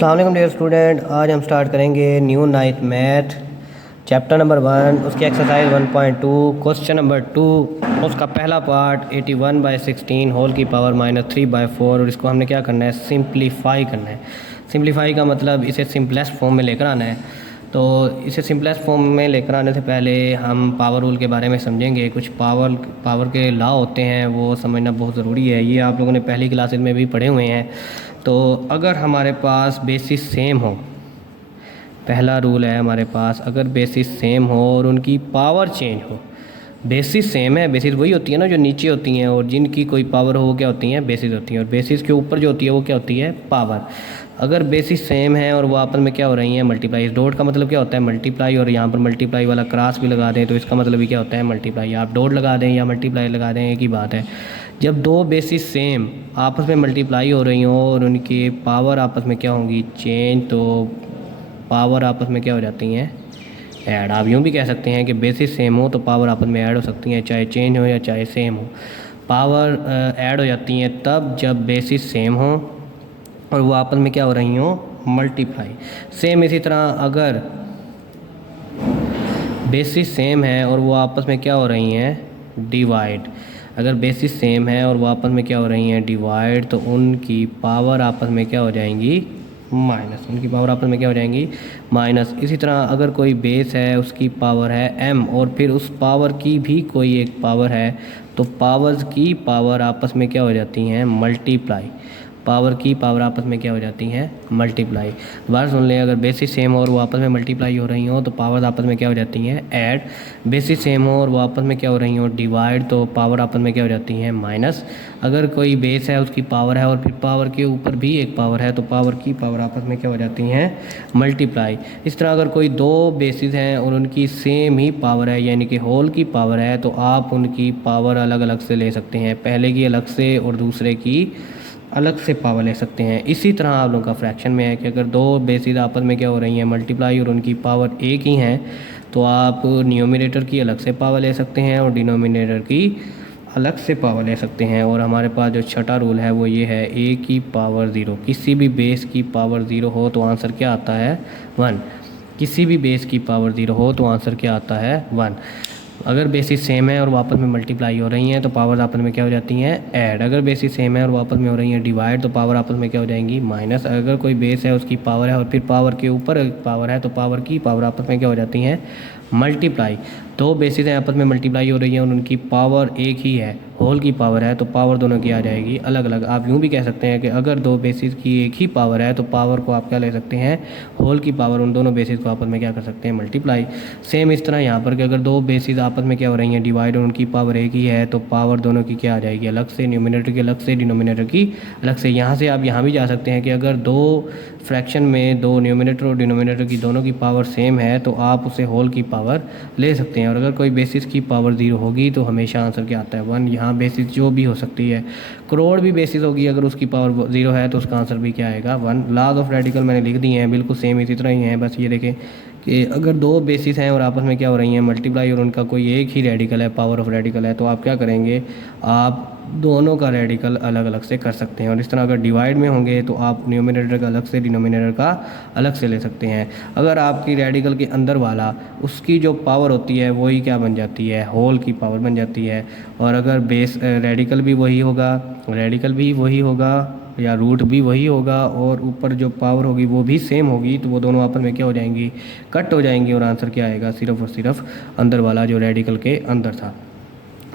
अस्सलाम वालेकुम dear student. आज हम स्टार्ट करेंगे new ninth math chapter number 1, उसकी एक्सरसाइज 1.2 क्वेश्चन नंबर 2, उसका पहला पार्ट 81/16 होल की पावर -3/4। और इसको हमने क्या करना है, सिंप्लीफाई करना है। सिंप्लीफाई का मतलब इसे सिंपलेस्ट फॉर्म में लेकर आना है। तो इसे सिंपलेस्ट फॉर्म में लेकर आने से पहले हम पावर रूल के बारे में समझेंगे। कुछ पावर के लॉ होते हैं, वो समझना बहुत ज़रूरी है। ये आप लोगों ने पहली क्लासेज में भी पढ़े हुए हैं। तो अगर हमारे पास बेसिस सेम हो, पहला रूल है हमारे पास, अगर बेसिस सेम हो और उनकी पावर चेंज हो। बेसिस सेम है, बेसिस वही होती है ना जो नीचे होती हैं, और जिनकी कोई पावर हो क्या होती हैं, बेसिस होती हैं। और बेसिस के ऊपर जो होती है वो क्या होती है, पावर। अगर बेसिस सेम है और वो आपस में क्या हो रही हैं, मल्टीप्लाई। इस डॉट का मतलब क्या होता है, मल्टीप्लाई। और यहाँ पर मल्टीप्लाई वाला क्रॉस भी लगा दें तो इसका मतलब भी क्या होता है, मल्टीप्लाई। आप डॉट लगा दें या मल्टीप्लाई लगा दें, एक ही बात है। जब दो बेसिस सेम आपस में मल्टीप्लाई हो रही हों और उनकी पावर आपस में क्या होंगी, चेंज, तो पावर आपस में क्या हो जाती हैं, ऐड। आप यूँ भी कह सकते हैं कि बेसिस सेम हो तो पावर आपस में ऐड हो सकती हैं, चाहे चेंज हो या चाहे सेम हो। पावर ऐड हो जाती हैं तब जब बेसिस सेम हो और वो आपस में क्या हो रही हो, मल्टीप्लाई। सेम इसी तरह अगर बेसिस सेम है और वो आपस में क्या हो रही हैं, डिवाइड। अगर बेसिस सेम है और वो आपस में क्या हो रही हैं, डिवाइड, तो उनकी पावर आपस में क्या हो जाएंगी, माइनस। उनकी पावर आपस में क्या हो जाएंगी, माइनस। इसी तरह अगर कोई बेस है, उसकी पावर है m और फिर उस पावर की भी कोई एक पावर है, तो पावर्स की पावर आपस में क्या हो जाती हैं, मल्टीप्लाई। पावर की पावर आपस में क्या हो जाती हैं, मल्टीप्लाई। दोबारा सुन लें, अगर बेसिस सेम हो और वो आपस में मल्टीप्लाई हो रही हो तो पावर आपस में क्या हो जाती हैं, ऐड। बेसिस सेम हो और वो आपस में क्या हो रही हो, डिवाइड, तो पावर आपस में क्या हो जाती हैं, माइनस। अगर कोई बेस है, उसकी पावर है और फिर पावर के ऊपर भी एक पावर है, तो पावर की पावर आपस में क्या हो जाती हैं, मल्टीप्लाई। इस तरह अगर कोई दो बेसिस हैं और उनकी सेम ही पावर है, यानी कि होल की पावर है, तो आप उनकी पावर अलग अलग से ले सकते हैं। पहले की अलग से और दूसरे की अलग से पावर ले सकते हैं। इसी तरह आप लोगों का फ्रैक्शन में है कि अगर दो बेसिस आपस में क्या हो रही हैं, मल्टीप्लाई, और उनकी पावर एक ही हैं, तो आप न्यूमरेटर की अलग से पावर ले सकते हैं और डिनोमिनेटर की अलग से पावर ले सकते हैं। और हमारे पास जो छठा रूल है वो ये है, ए की पावर 0। किसी भी बेस की पावर 0 हो तो आंसर क्या आता है, 1। किसी भी बेस की पावर 0 हो तो आंसर क्या आता है, 1। अगर बेसिस सेम है और वापस में मल्टीप्लाई हो रही हैं तो पावर आपस में क्या हो जाती हैं, ऐड। अगर बेसिस सेम है और वापस में हो रही हैं डिवाइड, तो पावर आपस में क्या हो जाएंगी, माइनस। अगर कोई बेस है, उसकी पावर है और फिर पावर के ऊपर एक पावर है, तो पावर की पावर आपस में क्या हो जाती हैं, मल्टीप्लाई। दो बेसिस हैं, आपस में मल्टीप्लाई हो रही हैं और उनकी पावर एक ही है, होल की पावर है, तो पावर दोनों की आ जाएगी अलग अलग। आप यूँ भी कह सकते हैं कि अगर दो बेसिस की एक ही पावर है तो पावर को आप क्या ले सकते हैं, होल की पावर। उन दोनों बेसिस को आपस में क्या कर सकते हैं, मल्टीप्लाई। सेम इस तरह यहाँ पर कि अगर दो बेसिस आपस में क्या हो रही हैं, डिवाइड, और उनकी पावर एक ही है, तो पावर दोनों की क्या आ जाएगी, अलग से। न्यूमरेटर की अलग से, डिनोमिनेटर की अलग से। यहाँ से आप यहाँ भी जा सकते हैं कि अगर दो फ्रैक्शन में दो न्यूमरेटर और डिनोमिनेटर की दोनों की पावर सेम है, तो आप उसे होल की पावर ले सकते हैं। और अगर कोई बेसिस की पावर 0 होगी तो हमेशा आंसर क्या आता है, 1। यहाँ बेसिस जो भी हो सकती है, करोड़ भी बेसिस होगी, अगर उसकी पावर 0 है तो उसका आंसर भी क्या आएगा, 1। लॉज ऑफ रेडिकल मैंने लिख दिए हैं, बिल्कुल सेम इसी तरह ही हैं। बस ये देखें कि अगर दो बेसिस हैं और आपस में क्या हो रही हैं, मल्टीप्लाई, और उनका कोई एक ही रेडिकल है, पावर ऑफ रेडिकल है, तो आप क्या करेंगे, आप दोनों का रेडिकल अलग अलग से कर सकते हैं। और इस तरह अगर डिवाइड में होंगे तो आप न्यूमरेटर का अलग से, डिनोमिनेटर का अलग से ले सकते हैं। अगर आपकी रेडिकल के अंदर वाला, उसकी जो पावर होती है वही क्या बन जाती है, होल की पावर बन जाती है। और अगर बेस रेडिकल भी वही होगा, रेडिकल भी वही होगा, या रूट भी वही होगा, और ऊपर जो पावर होगी वो भी सेम होगी, तो वो दोनों आपस में क्या हो जाएंगी, कट हो जाएंगी, और आंसर क्या आएगा, सिर्फ और सिर्फ अंदर वाला जो रेडिकल के अंदर था।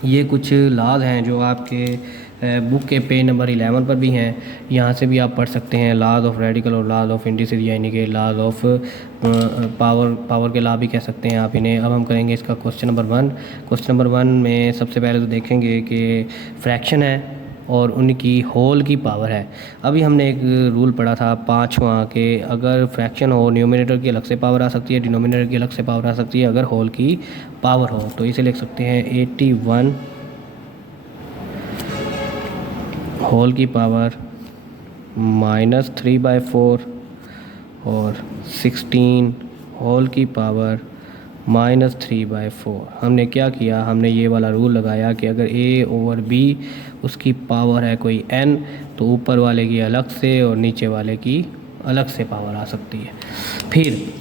ये कुछ लॉज हैं जो आपके बुक के पेज नंबर 11 पर भी हैं। यहाँ से भी आप पढ़ सकते हैं, लॉज ऑफ रेडिकल और लॉज ऑफ इंडिसेस, यानी कि लॉज ऑफ पावर के लॉ भी कह सकते हैं आप इन्हें। अब हम करेंगे इसका क्वेश्चन नंबर 1। क्वेश्चन नंबर 1 में सबसे पहले तो देखेंगे कि फ्रैक्शन है और उनकी होल की पावर है। अभी हमने एक रूल पढ़ा था 5वां, के अगर फ्रैक्शन हो, न्यूमरेटर की अलग से पावर आ सकती है, डिनोमिनेटर की अलग से पावर आ सकती है, अगर होल की पावर हो। तो इसे लिख सकते हैं 81 होल की पावर -3/4 और 16 होल की पावर -3/4। हमने क्या किया, हमने ये वाला रूल लगाया कि अगर a/b उसकी पावर है कोई n, तो ऊपर वाले की अलग से और नीचे वाले की अलग से पावर आ सकती है। फिर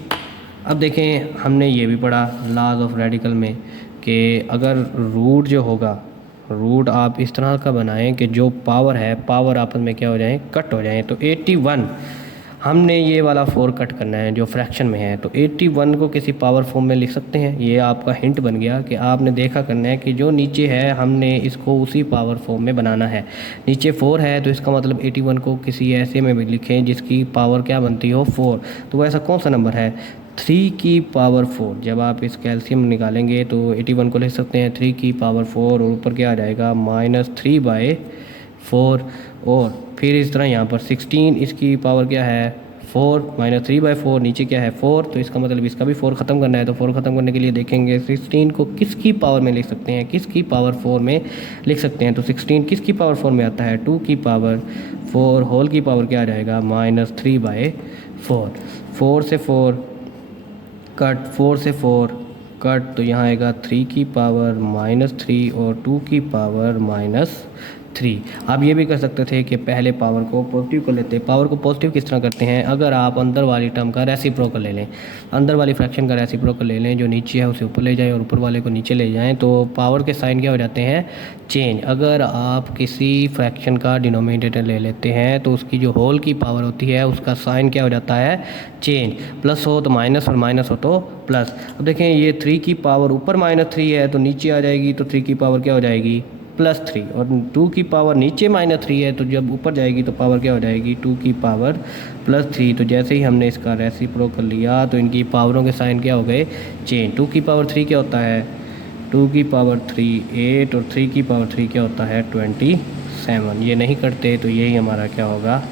अब देखें, हमने ये भी पढ़ा लॉज ऑफ रेडिकल में कि अगर रूट जो होगा, रूट आप इस तरह का बनाएं कि जो पावर है, पावर आपस में क्या हो जाए, कट हो जाए। तो 81 हमने ये वाला 4 कट करना है जो फ्रैक्शन में है, तो 81 को किसी पावर फॉर्म में लिख सकते हैं। ये आपका हिंट बन गया कि आपने देखा करना है कि जो नीचे है हमने इसको उसी पावर फॉर्म में बनाना है। नीचे 4 है तो इसका मतलब 81 को किसी ऐसे में भी लिखें जिसकी पावर क्या बनती हो, 4। तो वैसा कौन सा नंबर है, 3 की पावर 4। जब आप इस कैल्शियम निकालेंगे तो 81 को लिख सकते हैं 3 की पावर 4 और ऊपर क्या आ जाएगा -3/4। और फिर इस तरह यहाँ पर 16, इसकी पावर क्या है 4, -3/4, नीचे क्या है 4, तो इसका मतलब इसका भी 4 ख़त्म करना है। तो 4 ख़त्म करने के लिए देखेंगे 16 को किसकी पावर में लिख सकते हैं, किसकी पावर 4 में लिख सकते हैं। तो 16 किसकी पावर 4 में आता है, 2 की पावर 4, होल की पावर क्या आ जाएगा -3/4। 4 से 4 कट, 4 से 4 कट, तो यहाँ आएगा 3 की पावर -3 और 2 की पावर -3। आप ये भी कर सकते थे कि पहले पावर को पॉजिटिव कर लेते। पावर को पॉजिटिव किस तरह करते हैं, अगर आप अंदर वाली टर्म का रेसिप्रोकल ले लें, अंदर वाली फ्रैक्शन का रेसिप्रोकल ले लें, जो नीचे है उसे ऊपर ले जाएं और ऊपर वाले को नीचे ले जाएं, तो पावर के साइन क्या हो जाते हैं, चेंज। अगर आप किसी फ्रैक्शन का डिनोमिनेटर ले लेते हैं तो उसकी जो होल की पावर होती है उसका साइन क्या हो जाता है, चेंज। प्लस हो तो माइनस और माइनस हो तो प्लस। अब देखें ये 3 की पावर ऊपर -3 है तो नीचे आ जाएगी, तो 3 की पावर क्या हो जाएगी +3, और 2 की पावर नीचे -3 है तो जब ऊपर जाएगी तो पावर क्या हो जाएगी 2 की पावर +3। तो जैसे ही हमने इसका रेसिप्रोकल लिया तो इनकी पावरों के साइन क्या हो गए, चेंज। 2 की पावर 3 क्या होता है, 2 की पावर 3 8 और 3 की पावर 3 क्या होता है 27। ये नहीं करते तो यही हमारा क्या होगा,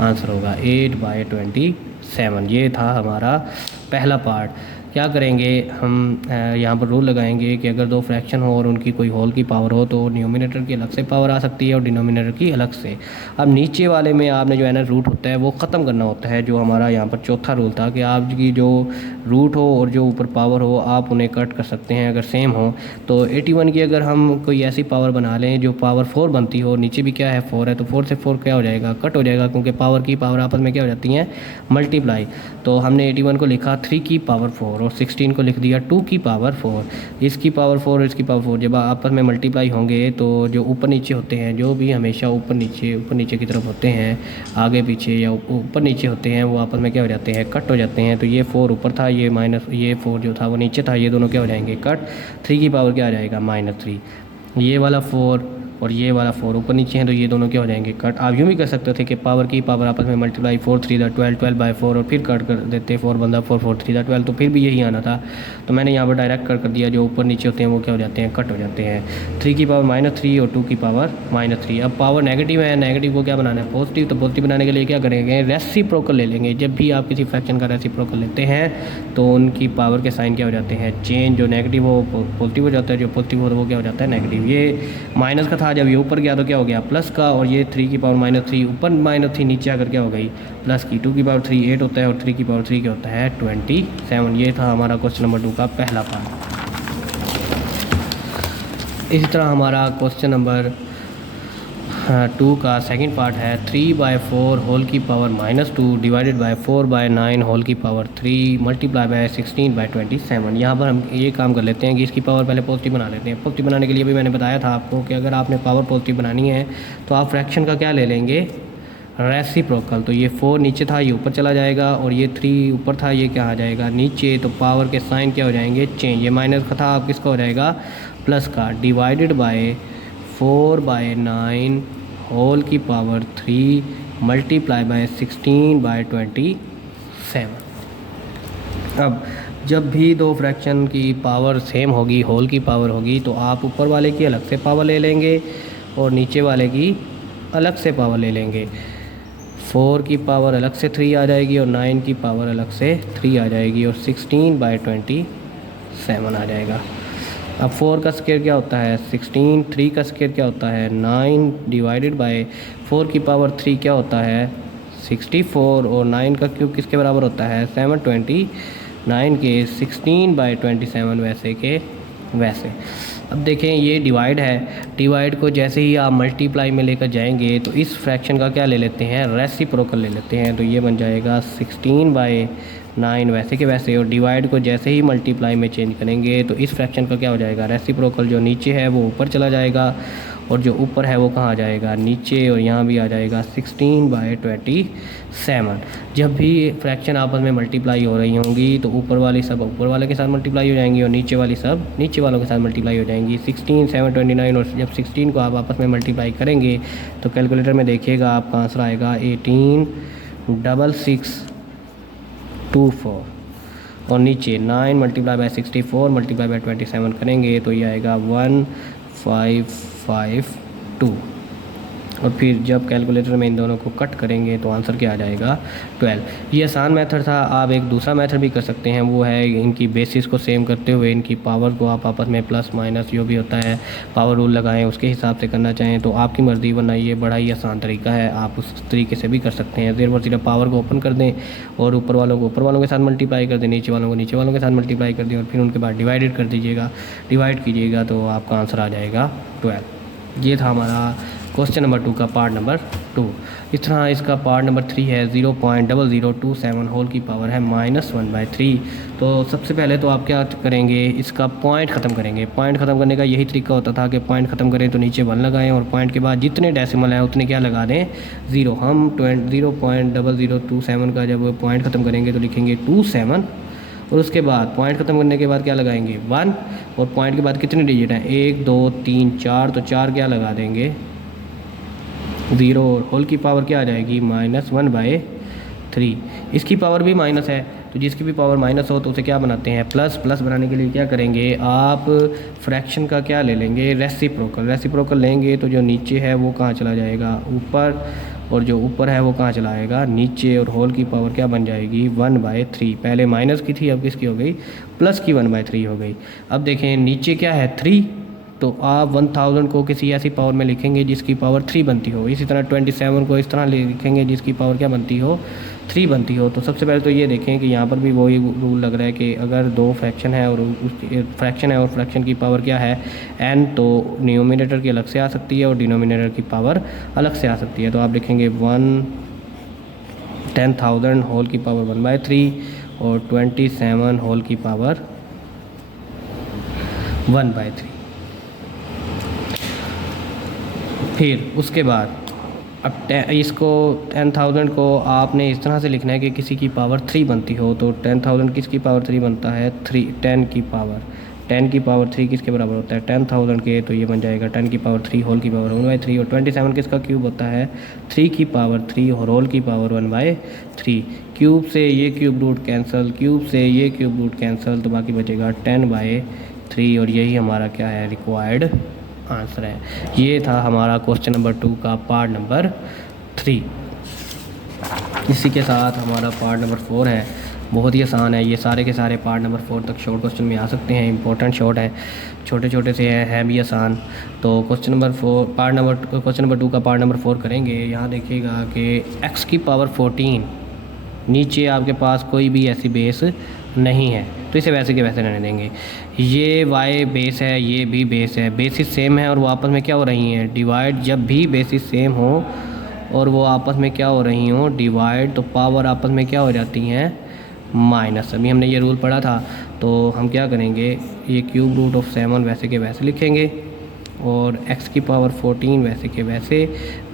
आंसर होगा 8/27। ये था हमारा पहला पार्ट। क्या करेंगे हम, यहाँ पर रूल लगाएंगे कि अगर दो फ्रैक्शन हो और उनकी कोई होल की पावर हो तो न्यूमिनेटर की अलग से पावर आ सकती है और डिनोमिनेटर की अलग से। अब नीचे वाले में आपने जो है ना रूट होता है वो ख़त्म करना होता है, जो हमारा यहाँ पर चौथा रूल था कि आपकी जो रूट हो और जो ऊपर पावर हो आप उन्हें कट कर सकते हैं अगर सेम हो। तो 81 की अगर हम कोई ऐसी पावर बना लें जो पावर 4 बनती हो, नीचे भी क्या है 4 है, तो 4 से 4 क्या हो जाएगा, कट हो जाएगा, क्योंकि पावर की पावर आपस में क्या हो जाती हैं, मल्टीप्लाई। तो हमने 81 को लिखा 3 की पावर 4 और 16 को लिख दिया 2 की पावर 4। इसकी पावर 4 और इसकी पावर 4 जब आपस में मल्टीप्लाई होंगे तो जो ऊपर नीचे होते हैं, जो भी हमेशा ऊपर नीचे की तरफ होते हैं, आगे पीछे या ऊपर नीचे होते हैं, वो आपस में क्या हो जाते हैं, कट हो जाते हैं। तो ये 4 ऊपर था, ये -4 जो था वो नीचे था, ये दोनों क्या हो जाएंगे, कट। 3 की पावर क्या आ जाएगा -3। ये वाला 4 और ये वाला 4 ऊपर नीचे हैं तो ये दोनों क्या हो जाएंगे, कट। आप यूँ भी कर सकते थे कि पावर की पावर आपस में मल्टीप्लाई, 4 3 12 12/4 और फिर कट कर देते, 4 बंदा 4 4 3 12, तो फिर भी यही आना था। तो मैंने यहाँ पर डायरेक्ट कर दिया, जो ऊपर नीचे होते हैं वो क्या हो जाते हैं, कट हो जाते हैं। 3 की पावर -3 और 2 की पावर -3। अब पावर नेगेटिव है, नेगेटिव को क्या बनाना है, पॉजिटिव। तो पॉजिटिव बनाने के लिए क्या करेंगे, रेसिप्रोकल ले लेंगे। जब भी आप किसी फ्रैक्शन का रेसिप्रोकल लेते हैं तो उनकी पावर के साइन क्या हो जाते हैं, चेंज। जो नेगेटिव हो पॉजिटिव हो जाता है, जो पॉजिटिव हो तो वो क्या हो जाता है, नेगेटिव। ये माइनस का था, जब ये ऊपर गया तो क्या हो गया, प्लस का। और ये 3 की पावर -3 ऊपर -3 नीचे आकर क्या हो गई, प्लस की। 2 की पावर 3 8 होता है और 3 की पावर 3 क्या होता है, 27। ये था हमारा क्वेश्चन नंबर 2 का पहला पार्ट। इसी तरह हमारा क्वेश्चन नंबर 2 का सेकंड पार्ट है 3/4 होल की पावर -2 डिवाइडेड बाय 4/9 होल की पावर 3 मल्टीप्लाई बाय 16/27। यहाँ पर हम ये काम कर लेते हैं कि इसकी पावर पहले पॉजिटिव बना लेते हैं। पॉजिटिव बनाने के लिए भी मैंने बताया था आपको कि अगर आपने पावर पॉजिटिव बनानी है तो आप फ्रैक्शन का क्या ले लेंगे, रेसिप्रोकल। तो ये 4 नीचे था, ये ऊपर चला जाएगा, और ये 3 ऊपर था, ये क्या आ जाएगा, नीचे। तो पावर के साइन क्या हो जाएंगे, चेंज। ये माइनस का था, आप किसका हो जाएगा, प्लस का, डिवाइडेड बाय 4/9 होल की पावर 3 मल्टीप्लाई बाय 16/27। अब जब भी दो फ्रैक्शन की पावर सेम होगी, होल की पावर होगी, तो आप ऊपर वाले की अलग से पावर ले लेंगे और नीचे वाले की अलग से पावर ले लेंगे। 4 की पावर अलग से 3 आ जाएगी और 9 की पावर अलग से 3 आ जाएगी और 16/27 आ जाएगा। अब 4 का स्क्वायर क्या होता है, 16। 3 का स्क्वायर क्या होता है, 9 डिवाइडेड बाय 4 की पावर 3 क्या होता है, 64। और 9 का क्यूब किसके बराबर होता है, 729 के 16/27 वैसे के वैसे। अब देखें ये डिवाइड है, डिवाइड को जैसे ही आप मल्टीप्लाई में लेकर जाएंगे तो इस फ्रैक्शन का क्या ले लेते हैं, रेसिप्रोकल ले लेते हैं। तो ये बन जाएगा 16/9 वैसे के वैसे, और डिवाइड को जैसे ही मल्टीप्लाई में चेंज करेंगे तो इस फ्रैक्शन का क्या हो जाएगा, रेसिप्रोकल। जो नीचे है वो ऊपर चला जाएगा और जो ऊपर है वो कहाँ आ जाएगा, नीचे, और यहाँ भी आ जाएगा 16/27। जब भी फ्रैक्शन आपस में मल्टीप्लाई हो रही होंगी तो ऊपर वाली सब ऊपर वाले के साथ मल्टीप्लाई हो जाएंगी और नीचे वाली सब नीचे वालों के साथ मल्टीप्लाई हो जाएंगी। 16, 7, 29, और जब 16 को आप आपस में मल्टीप्लाई करेंगे तो कैलकुलेटर में देखिएगा आपका आंसर आएगा 18,6624, और नीचे 9 × 64 × 27 करेंगे तो ये आएगा 1552, और फिर जब कैलकुलेटर में इन दोनों को कट करेंगे तो आंसर क्या आ जाएगा, 12। ये आसान मेथड था। आप एक दूसरा मेथड भी कर सकते हैं, वो है इनकी बेसिस को सेम करते हुए इनकी पावर को आप आपस में प्लस माइनस जो भी होता है पावर रूल लगाएं, उसके हिसाब से करना चाहें तो आपकी मर्ज़ी, वरना ये बड़ा ही आसान तरीका है, आप उस तरीके से भी कर सकते हैं। सिर्फ पावर को ओपन कर दें और ऊपर वालों को ऊपर वालों के साथ मल्टीप्लाई कर दें, नीचे वालों को नीचे वालों के साथ मल्टीप्लाई कर दें, और फिर उनके बाद डिवाइडेड कर दीजिएगा, डिवाइड कीजिएगा तो आपका आंसर आ जाएगा 12। ये था हमारा क्वेश्चन नंबर 2 का पार्ट नंबर 2। इस तरह इसका पार्ट नंबर 3 है 0.0027 होल की पावर है -1/3। तो सबसे पहले तो आप क्या करेंगे, इसका पॉइंट ख़त्म करेंगे। पॉइंट ख़त्म करने का यही तरीका होता था कि पॉइंट ख़त्म करें तो नीचे 1 लगाएं और पॉइंट के बाद जितने डेसिमल है उतने क्या लगा दें, 0। हम 0.0027 का जब पॉइंट ख़त्म करेंगे तो लिखेंगे 27, और उसके बाद पॉइंट ख़त्म करने के बाद क्या लगाएंगे, 1, और पॉइंट के बाद कितने डिजिट हैं, 1, 2, 3, 4, तो 4 क्या लगा देंगे, 0, और होल की पावर क्या आ जाएगी, -1/3। इसकी पावर भी माइनस है, तो जिसकी भी पावर माइनस हो तो उसे क्या बनाते हैं, प्लस। प्लस बनाने के लिए क्या करेंगे, आप फ्रैक्शन का क्या ले लेंगे, रेसिप्रोकल। रेसिप्रोकल लेंगे तो जो नीचे है वो कहाँ चला जाएगा, ऊपर, और जो ऊपर है वो कहाँ चला आएगा, नीचे, और होल की पावर क्या बन जाएगी, 1/3। पहले माइनस की थी, अब किसकी हो गई, प्लस की 1/3 हो गई। अब देखें नीचे क्या है, 3, तो आप 1000 को किसी ऐसी पावर में लिखेंगे जिसकी पावर 3 बनती हो। इसी तरह 27 को इस तरह लिखेंगे जिसकी पावर क्या बनती हो, 3 बनती हो। तो सबसे पहले तो ये देखें कि यहाँ पर भी वही रूल लग रहा है कि अगर दो फ्रैक्शन है और उसकी फ्रैक्शन है और फ्रैक्शन की पावर क्या है, n, तो न्यूमिनेटर की अलग से आ सकती है और डिनोमिनेटर की पावर अलग से आ सकती है। तो आप लिखेंगे 10,000 होल की पावर 1/3 और 27 होल की पावर 1/3। फिर उसके बाद अब इसको 10,000 को आपने इस तरह से लिखना है कि किसी की पावर 3 बनती हो। तो 10,000 किसकी पावर 3 बनता है, 10 की पावर 3 किसके बराबर होता है, 10,000 के, तो ये बन जाएगा 10 की पावर 3 होल की पावर 1/3, और 27 किसका क्यूब होता है, 3 की पावर 3 और होल की पावर 1/3। क्यूब से ये क्यूब रूट कैंसिल, क्यूब से ये क्यूब रूट कैंसिल, तो बाकी बचेगा 10/3, और यही हमारा क्या है, रिक्वायर्ड आंसर है। ये था हमारा क्वेश्चन नंबर 2 का पार्ट नंबर 3। इसी के साथ हमारा पार्ट नंबर 4 है, बहुत ही आसान है। ये सारे के सारे पार्ट नंबर 4 तक शॉर्ट क्वेश्चन में आ सकते हैं, इंपॉर्टेंट शॉर्ट है, छोटे छोटे से हैं भी आसान। तो क्वेश्चन नंबर 2 का पार्ट नंबर 4 करेंगे। यहाँ देखिएगा कि x की पावर 14, नीचे आपके पास कोई भी ऐसी बेस नहीं है तो इसे वैसे के वैसे रहने देंगे। ये y बेस है, ये भी बेस है, बेसिस सेम है और वो आपस में क्या हो रही हैं, डिवाइड। जब भी बेसिस सेम हो और वो आपस में क्या हो रही हो, डिवाइड, तो पावर आपस में क्या हो जाती हैं, माइनस। अभी हमने ये रूल पढ़ा था। तो हम क्या करेंगे, ये क्यूब रूट ऑफ 7 वैसे के वैसे लिखेंगे और x की पावर 14 वैसे के वैसे।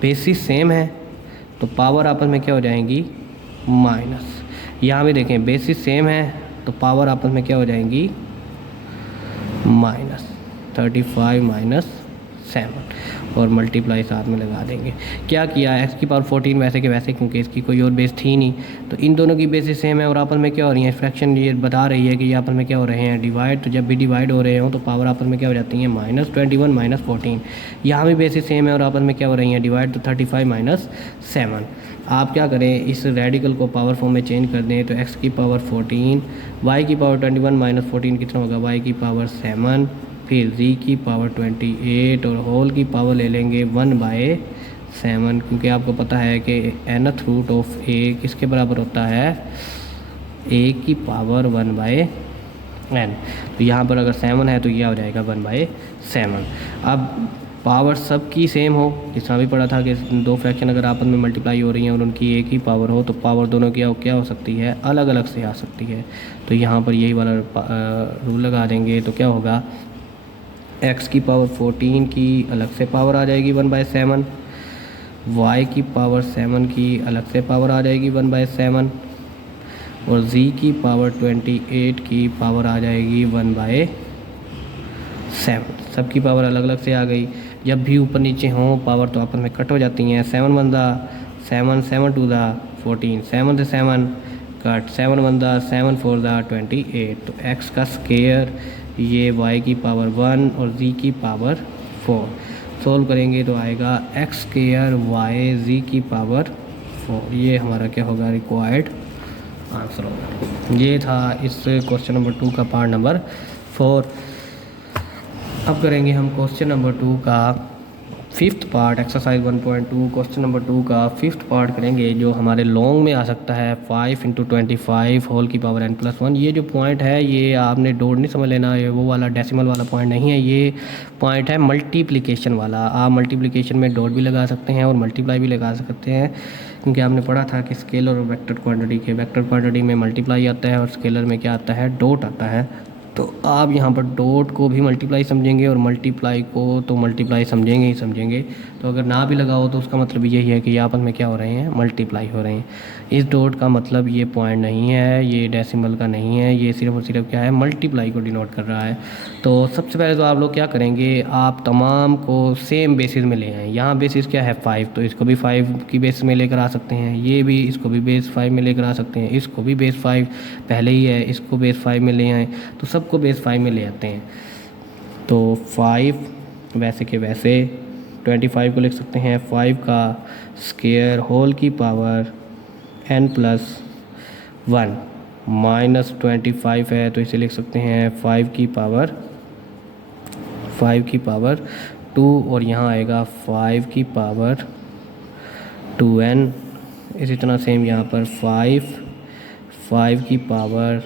बेसिस सेम है तो पावर आपस में क्या हो जाएंगी, माइनस। यहाँ भी देखें बेसिस सेम है तो पावर आपस में क्या हो जाएंगी, -35 - 7, और मल्टीप्लाई साथ में लगा देंगे। क्या किया, x की पावर 14 वैसे के वैसे, क्योंकि इसकी कोई और बेस थी नहीं, तो इन दोनों की बेसिस सेम है और आपस में क्या हो रही है, फ्रैक्शन ये बता रही है कि ये आपस में क्या हो रहे हैं, डिवाइड। तो जब भी डिवाइड हो रहे हो तो पावर आपस में क्या हो जाती है, -21 - 14। यहाँ भी बेसिस सेम है और आपस में क्या हो रही है, डिवाइड, तो 35 - 7। आप क्या करें, इस रेडिकल को पावर फॉर्म में चेंज कर दें। तो x की पावर 14, y की पावर 21 - 14 कितना होगा, y की पावर 7, फिर z की पावर 28 और होल की पावर ले लेंगे 1/7, क्योंकि आपको पता है कि nth रूट ऑफ a किसके बराबर होता है, a की पावर 1/7। n। तो यहाँ पर अगर 7 है तो ये हो जाएगा 1/7। अब पावर सब की सेम हो, जिसका भी पढ़ा था कि दो फ्रैक्शन अगर आपस में मल्टीप्लाई हो रही हैं और उनकी एक ही पावर हो तो पावर दोनों की क्या हो सकती है, अलग अलग से आ सकती है। तो यहाँ पर यही वाला रूल लगा देंगे तो क्या होगा, x की पावर 14 की अलग से पावर आ जाएगी 1/7, y की पावर 7 की अलग से पावर आ जाएगी 1/7 और z की पावर 28 की पावर आ जाएगी 1/7। सबकी पावर अलग अलग से आ गई। जब भी ऊपर नीचे हों पावर तो आपस में कट हो जाती हैं। 7 1 7, 7 2 14, 7 से 7 कट, 7 1 7 4 28। तो x का स्क्वायर ये y की पावर 1 और z की पावर 4। सोल्व करेंगे तो आएगा x स्क्वायर y z की पावर 4। ये हमारा क्या होगा, रिक्वायर्ड आंसर होगा। ये था इस क्वेश्चन नंबर 2 का पार्ट नंबर 4। अब करेंगे हम क्वेश्चन नंबर 2 का 5th part, exercise 1.2 question number 2 का 5th पार्ट करेंगे, जो हमारे लॉन्ग में आ सकता है 5 × 25 होल की पावर n+1। ये जो पॉइंट है ये आपने डॉट नहीं समझ लेना, ये वो वाला डेसिमल वाला पॉइंट नहीं है, ये पॉइंट है मल्टीप्लिकेशन वाला। आप मल्टीप्लिकेशन में डॉट भी लगा सकते हैं और मल्टीप्लाई भी लगा सकते हैं, क्योंकि आपने पढ़ा था कि स्केलर और वेक्टर क्वांटिटी के वेक्टर क्वांटिटी में मल्टीप्लाई आता है और स्केलर में क्या आता है, डॉट आता है। तो आप यहाँ पर डॉट को भी मल्टीप्लाई समझेंगे और मल्टीप्लाई को तो मल्टीप्लाई समझेंगे ही समझेंगे। तो अगर ना भी लगाओ तो उसका मतलब यही है कि ये आपस में क्या हो रहे हैं, मल्टीप्लाई हो रहे हैं। इस डॉट का मतलब ये पॉइंट नहीं है, ये डेसिमल का नहीं है, ये सिर्फ और सिर्फ क्या है, मल्टीप्लाई को डिनोट कर रहा है। तो सबसे पहले तो आप लोग क्या करेंगे, आप तमाम को सेम बेसिस में ले आएँ। यहाँ बेसिस क्या है 5, तो इसको भी 5 की बेस में लेकर आ सकते हैं, ये भी इसको भी बेस 5 में लेकर आ सकते हैं, इसको भी बेस 5 पहले ही है, इसको बेस 5 में ले आएँ, तो सबको बेस 5 में ले आते हैं। तो 5 वैसे के वैसे 25 को लिख सकते हैं 5 का स्क्वायर होल की पावर n+1 -25 है तो इसे लिख सकते हैं 5 की पावर 2 और यहाँ आएगा 5 की पावर 2n। इसी तरह सेम यहाँ पर 5 की पावर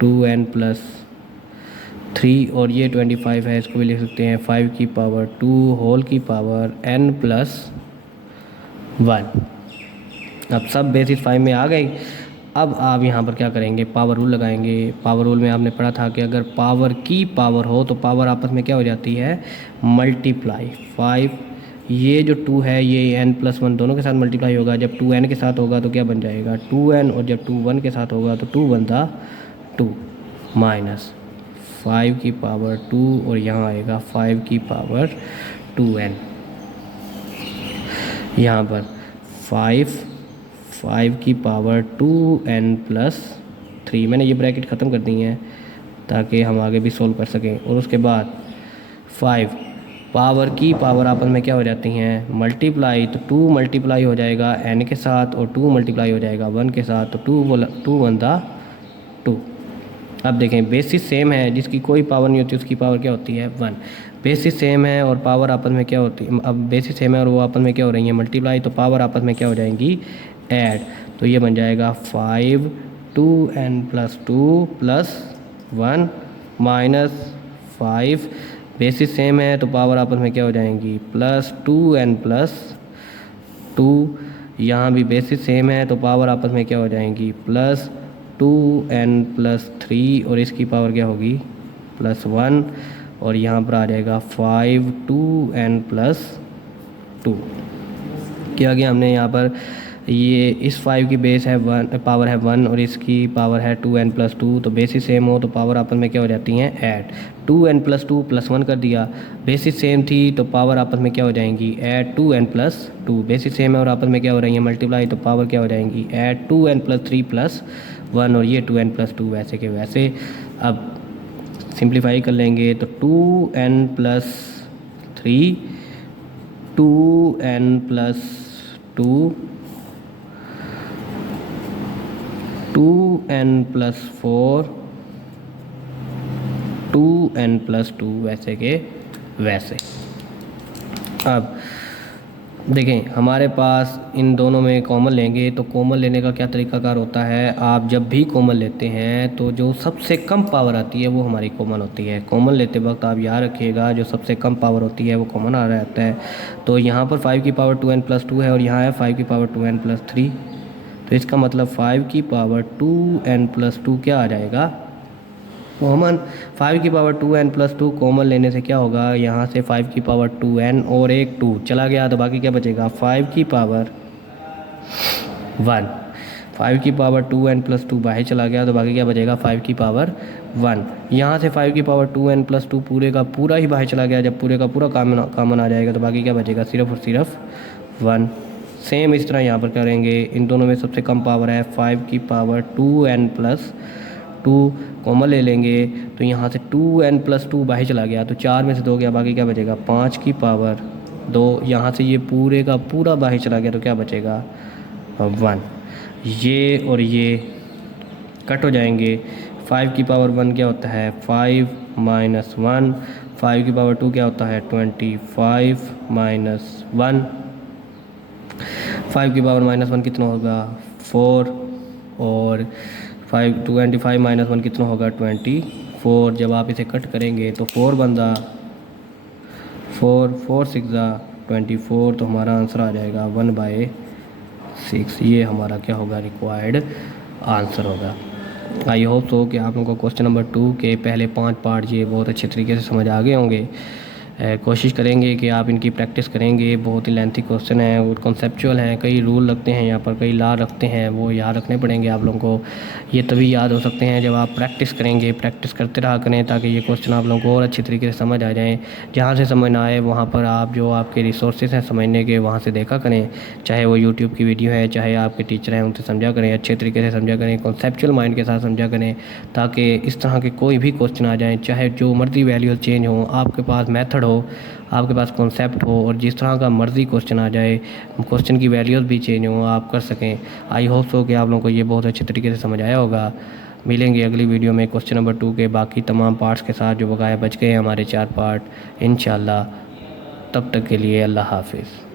2n+3 और ये 25 है, इसको भी लिख सकते हैं 5 की पावर 2 होल की पावर n+1। अब सब बेसिस 5 में आ गई। अब आप यहाँ पर क्या करेंगे, पावर रूल लगाएंगे। पावर रूल में आपने पढ़ा था कि अगर पावर की पावर हो तो पावर आपस में क्या हो जाती है, मल्टीप्लाई। 5 ये जो 2 है ये n+1 दोनों के साथ मल्टीप्लाई होगा। जब 2n के साथ होगा तो क्या बन जाएगा 2n, और जब 2 1 के साथ होगा तो 2 बनता 2 -5 की पावर 2 और यहाँ आएगा 5 की पावर 2n। यहाँ पर 5 की पावर 2n+3, मैंने ये ब्रैकेट ख़त्म कर दी है ताकि हम आगे भी सोल्व कर सकें। और उसके बाद 5 पावर की पावर आपस में क्या हो जाती हैं, मल्टीप्लाई। तो 2 मल्टीप्लाई हो जाएगा n के साथ और 2 मल्टीप्लाई हो जाएगा 1 के साथ, तो 2 बनता 2। अब देखें बेसिस सेम है, जिसकी कोई पावर नहीं होती उसकी पावर क्या होती है 1। बेसिस सेम है और पावर आपस में क्या होती है, अब बेसिस सेम है और वो आपस में क्या हो रही है, मल्टीप्लाई। तो पावर आपस में क्या हो जाएंगी, ऐड। तो ये बन जाएगा 5 2n+2 + 1 -5। बेसिस सेम है तो पावर आपस में क्या हो जाएंगी, +2n+2। यहाँ भी बेसिस सेम है तो पावर आपस में क्या हो जाएंगी, +2n+3 और इसकी पावर क्या होगी, +1। और यहाँ पर आ जाएगा 5 2n+2। क्या गया हमने यहाँ पर, ये इस 5 की बेस है 1, पावर है 1 और इसकी पावर है 2n+2। तो बेसिस सेम हो तो पावर आपस में क्या हो जाती हैं, ऐड। 2n+2 + 1 कर दिया, बेसिस सेम थी तो पावर आपस में क्या हो जाएंगी, ऐड 2n+2। बेसिस सेम है और आपस में क्या हो रही है, मल्टीप्लाई। तो पावर क्या हो जाएंगी, ऐड 2n+3 + 1 और ये 2n+2 वैसे के वैसे। अब सिंप्लीफाई कर लेंगे तो 2n+3 2n+2 2n+4 2n+2 वैसे के वैसे। अब देखें हमारे पास इन दोनों में कॉमन लेंगे तो कॉमन लेने का क्या तरीकाकार होता है, आप जब भी कॉमन लेते हैं तो जो सबसे कम पावर आती है वो हमारी कॉमन होती है। कॉमन लेते वक्त आप याद रखिएगा जो सबसे कम पावर होती है वो कॉमन आ रहता है। तो यहाँ पर 5 की पावर 2n+2 है और यहाँ है 5 की पावर 2n+3, तो इसका मतलब 5 की पावर 2n+2 क्या आ जाएगा, कॉमन। 5 की पावर 2n+2 कॉमन लेने से क्या होगा, यहाँ से 5 की पावर 2n और एक 2 चला गया तो बाकी क्या बचेगा 5 की पावर 1। 5 की पावर 2n+2 बाहर चला गया तो बाकी क्या बचेगा 5 की पावर 1। यहाँ से 5 की पावर 2n+2 पूरे का पूरा ही बाहर चला गया, जब पूरे का पूरा कॉमन आ जाएगा तो बाकी क्या बचेगा सिर्फ और सिर्फ 1। सेम इस तरह यहाँ पर करेंगे, इन दोनों में सबसे कम पावर है 5 की पावर 2n+2 कॉमन ले लेंगे तो यहाँ से 2n+2 बाहर चला गया तो 4 में से 2 गया, बाकी क्या बचेगा 5 की पावर 2। यहाँ से ये पूरे का पूरा बाहर चला गया तो क्या बचेगा 1। ये और ये कट हो जाएंगे। 5 की पावर 1 क्या होता है 5 - 1, 5 की पावर 2 क्या होता है 25 - 1, 5 की पावर -1 कितना होगा 4 और 25 - 1 कितना होगा 24। जब आप इसे कट करेंगे तो 4 बंदा 4 4 6 24, तो हमारा आंसर आ जाएगा 1/6। ये हमारा क्या होगा रिक्वायर्ड आंसर होगा। आई होप सो कि आप लोगों को क्वेश्चन नंबर 2 के पहले 5 पार्ट ये बहुत अच्छे तरीके से समझ आ गए होंगे। कोशिश करेंगे कि आप इनकी प्रैक्टिस करेंगे। बहुत ही लेंथी क्वेश्चन है और कॉन्सेप्चुअल हैं, कई रूल लगते हैं यहाँ पर, कई लॉ रखते हैं, वो याद रखने पड़ेंगे आप लोगों को। ये तभी याद हो सकते हैं जब आप प्रैक्टिस करेंगे, प्रैक्टिस करते रहा करें ताकि ये क्वेश्चन आप लोगों को और अच्छी तरीके से समझ आ जाएँ। जहाँ से समझ ना आए वहाँ पर आप जो आपके रिसोर्सेज हैं समझने के वहाँ से देखा करें, चाहे वो यूट्यूब की वीडियो है, चाहे आपके टीचर हैं उनसे समझा करें, अच्छे तरीके से समझा करें, कॉन्सेप्चुअल माइंड के साथ समझा करें ताकि इस तरह के कोई भी क्वेश्चन आ जाएँ, चाहे जो मर्जी वैल्यूज चेंज हो, आपके पास मेथड हो, आपके पास कॉन्सेप्ट हो और जिस तरह का मर्ज़ी क्वेश्चन आ जाए, क्वेश्चन की वैल्यूज़ भी चेंज हो, आप कर सकें। आई होप सो कि आप लोगों को ये बहुत अच्छे तरीके से समझ आया होगा। मिलेंगे अगली वीडियो में क्वेश्चन नंबर 2 के बाकी तमाम पार्ट्स के साथ, जो बकाया बच गए हैं हमारे 4 पार्ट इंशाल्लाह। तब तक के लिए अल्लाह हाफिज़।